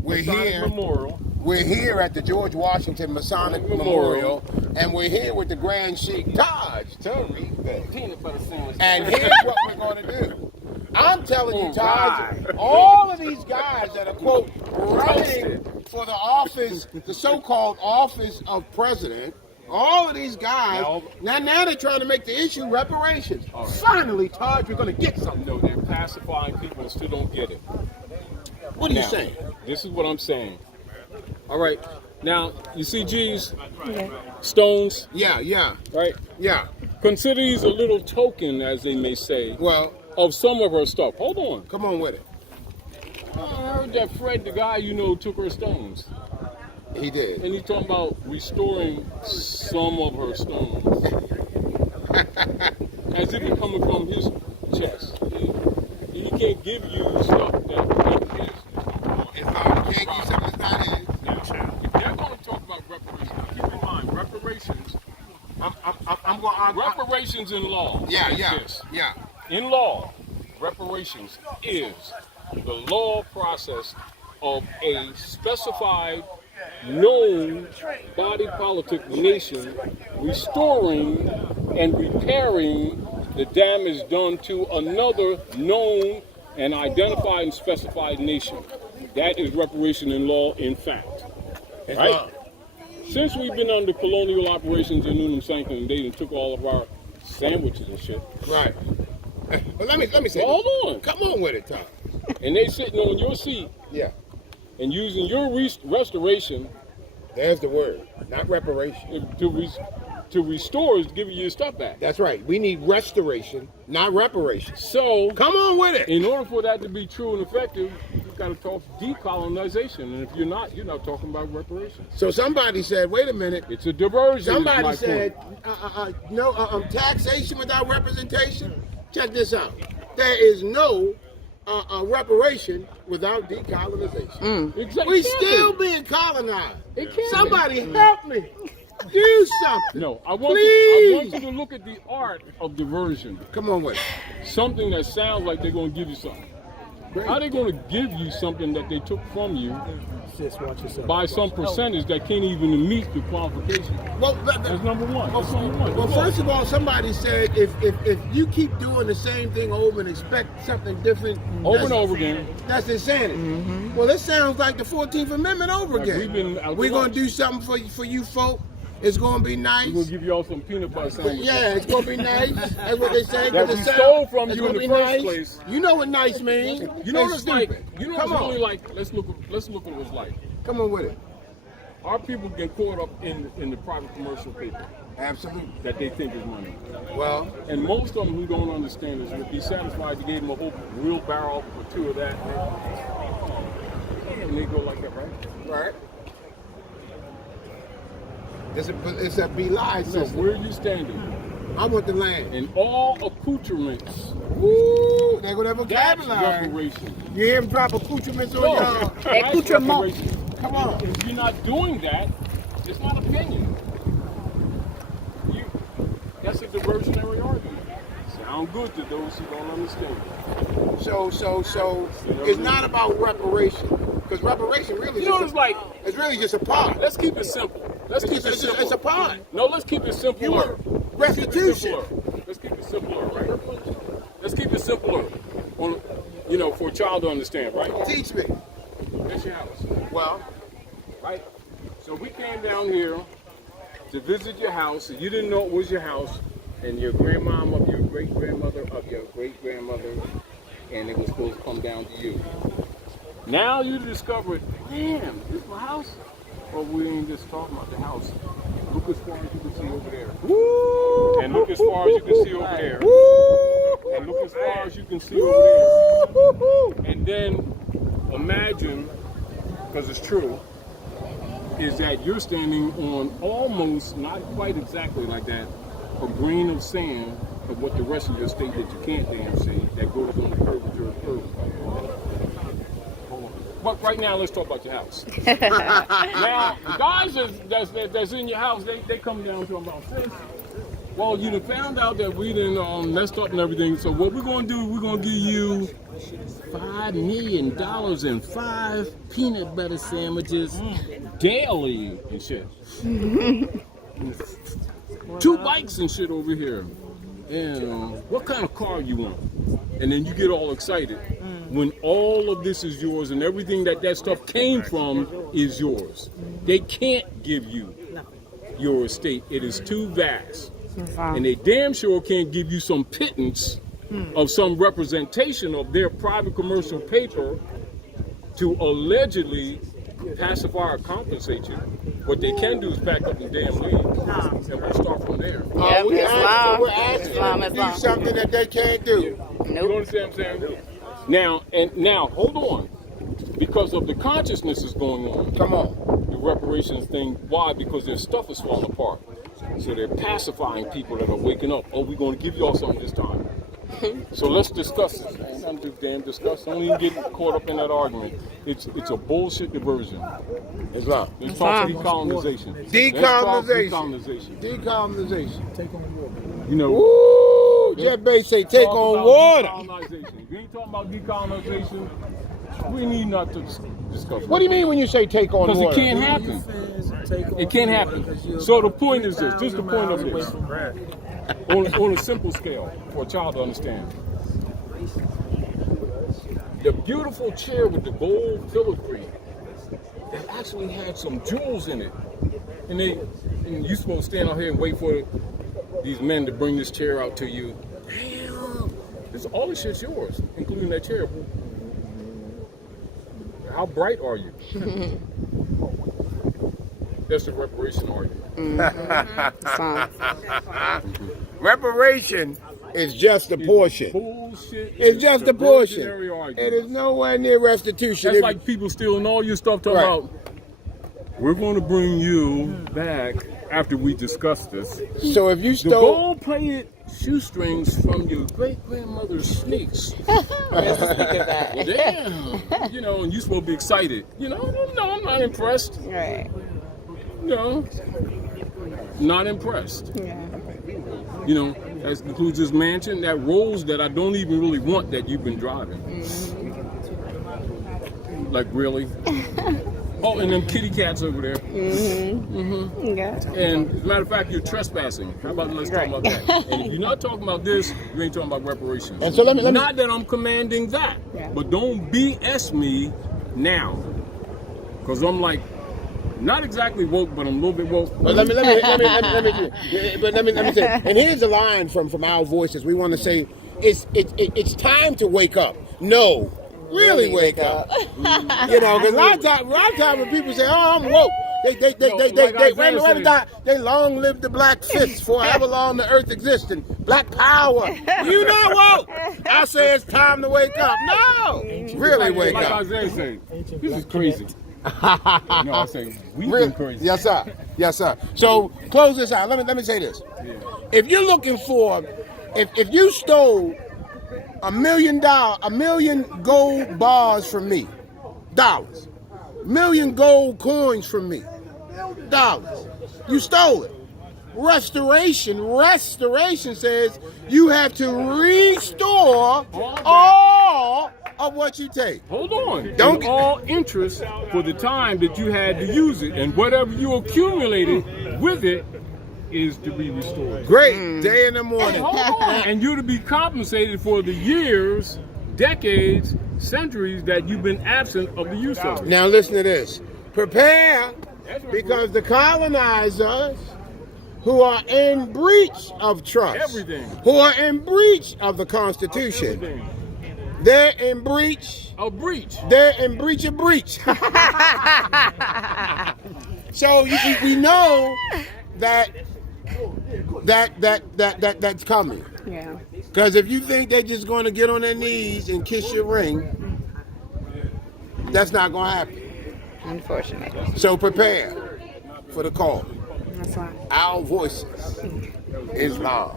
We're here at the George Washington Masonic Memorial, and we're here with the Grand Sheik Taj Tarik Bey. And here's what we're going to do. I'm telling you, Taj, all of these guys that are, quote, running for the office, the so-called office of president, all of these guys, now they're trying to make the issue reparations. Right. Finally, Taj, we're going to get something. No, they're pacifying people and still don't get it. What are you saying? This is what I'm saying. All right. Now, you see G's? Stones? Yeah. Right? Yeah. Consider these a little token, as they may say, of some of her stuff. Hold on. Come on with it. I heard that Fred, the guy you know, took her stones. He did. And he's talking about restoring some of her stones. As if it's coming from his chest. He can't give you stuff that is his. If I can't give you something that's not his. If they're going to talk about reparations, keep in mind, reparations. I'm going to reparations in law. Yeah. In law, reparations is the law process of a specified known body politic nation restoring and repairing the damage done to another known and identified and specified nation. That is reparation in law, in fact. Right? Since we've been under colonial operations in Unum Sanctum, they done took all of our sandwiches and shit. Right. But let me say. Hold on. Come on with it, Tom. And they sitting on your seat. Yeah. And using your restoration. There's the word, not reparation. To restore is giving you your stuff back. That's right. We need restoration, not reparation. So come on with it. In order for that to be true and effective, you've got to talk decolonization. And if you're not talking about reparations. So somebody said, wait a minute. It's a diversion. Somebody said, taxation without representation. Check this out. There is no reparation without decolonization. Exactly. We still being colonized. Somebody help me. Do something. No, I want you to look at the art of diversion. Come on with it. Something that sounds like they're going to give you something. How are they going to give you something that they took from you by some percentage that can't even meet the qualification? Well, that's number one. Well, first of all, somebody said if you keep doing the same thing over and expect something different over and over again, that's insanity. Well, this sounds like the 14th Amendment over again. We're going to do something for you folk. It's going to be nice. We're going to give you all some peanut butter sandwiches. Yeah, it's going to be nice. That's what they say. That we stole from you in the first place. You know what nice means. You know what it's like. You know what it's really like. Let's look at what it's like. Come on with it. Our people get caught up in the private commercial paper. Absolutely. That they think is money. Well. And most of them who don't understand this would be satisfied to give them a whole wheelbarrow or two of that. And they go like that, right? Right. It's a belie system. So where are you standing? I want the land. And all accoutrements. Woo! They go that vocabulary. That's reparation. You hear him drop accoutrements on y'all? Accoutrements. Come on. If you're not doing that, it's not opinion. That's a diversionary argument. Sound good to those who don't understand. So it's not about reparation. Because reparation really it's really just a part. Let's keep it simple. It's a part. No, let's keep it simpler. Restitution. Let's keep it simpler, right? Let's keep it simpler. For a child to understand, right? Teach me. That's your house. Well. Right? So we came down here to visit your house, and you didn't know it was your house, and your grandmom of your great-grandmother of your great-grandmother, and it was supposed to come down to you. Now you discovered, damn, this is my house? Well, we ain't just talking about the house. Look as far as you can see over there. Woo! And look as far as you can see over there. Woo! And look as far as you can see over there. And then imagine, because it's true, is that you're standing on almost, not quite exactly like that, a grain of sand of what the rest of your state that you can't damn see, that goes on the curvature of earth. But right now, let's talk about your house. Now, the guys that's in your house, they come down to about this. Well, you done found out that we done messed up and everything. So what we're gonna do? We're gonna give you $5 million and 5 peanut butter sandwiches daily and shit. 2 bikes and shit over here. And what kind of car you want? And then you get all excited when all of this is yours and everything that stuff came from is yours. They can't give you your estate. It is too vast. And they damn sure can't give you some pittance of some representation of their private commercial paper to allegedly pacify or compensate you. What they can do is pack up and damn leave, and we'll start from there. Yep, we're Islam. asking them to do something that they can't do. You understand what I'm saying? Now, hold on. Because of the consciousness is going on. Come on. The reparations thing. Why? Because their stuff is falling apart. So they're pacifying people that are waking up. Oh, we're going to give y'all something this time. So let's discuss this. Man, I'm just damn discuss. Don't even get caught up in that argument. It's a bullshit diversion. Islam. Let's talk decolonization. Decolonization. Take on water. You know. Ooh, Jeff Bay say take on water. Decolonization. We ain't talking about decolonization. We need not to discuss. What do you mean when you say take on water? Because it can't happen. It can't happen. So the point is this. This is the point of this. On a simple scale for a child to understand. The beautiful chair with the gold filigree that actually had some jewels in it. And you're supposed to stand out here and wait for these men to bring this chair out to you. Damn! All this shit's yours, including that chair. How bright are you? That's the reparation argument. Reparation is just a portion. Bullshit. It's just a portion. Argument. It is nowhere near restitution. That's like people stealing all your stuff talking about, we're going to bring you back after we discuss this. So if you The stole gold-plated shoestrings from your great-grandmother's sneaks. that. Damn. You know, and you're supposed to be excited. You know, no, I'm not impressed. Right. No. Not impressed. Yeah. You know, that includes this mansion, that Rolls that I don't even really want that you've been driving. Like, really? Oh, and them kitty cats over there. Yeah. And as a matter of fact, you're trespassing. How about let's talk about that? And if you're not talking about this, you ain't talking about reparations. And so let me not that I'm commanding that, but don't BS me now, because I'm like not exactly woke, but I'm a little bit woke. But let me say. And here's a line from our voices. We want to say it's time to wake up. No. Really wake up. You know, because a lot of times when people say, "Oh, I'm woke," they long live the black fist for however long the earth exists and black power. You not woke. I say it's time to wake up. No, really wake like up. Isaiah said, this is crazy. No, I say we've been crazy. Yes, sir. Yes, sir. So close this out. Let me say this. Yeah. If you're looking for, if you stole $1 million gold bars from me, dollars, $1 million gold coins from me, dollars, you stole it. Restoration says you have to restore all of what you take. Hold on. Don't get all interest for the time that you had to use it, and whatever you accumulated with it is to be restored. Great day in the morning. Hold on. And you to be compensated for the years, decades, centuries that you've been absent of the use of it. Now listen to this. Prepare, because the colonizers who are in breach of trust, who are in breach of the Constitution, they're in breach. A breach. They're in breach of breach. So we know that's coming. Yeah. Because if you think they're just going to get on their knees and kiss your ring, that's not going to happen. Unfortunately. So prepare for the call. That's why. Our voices is loud.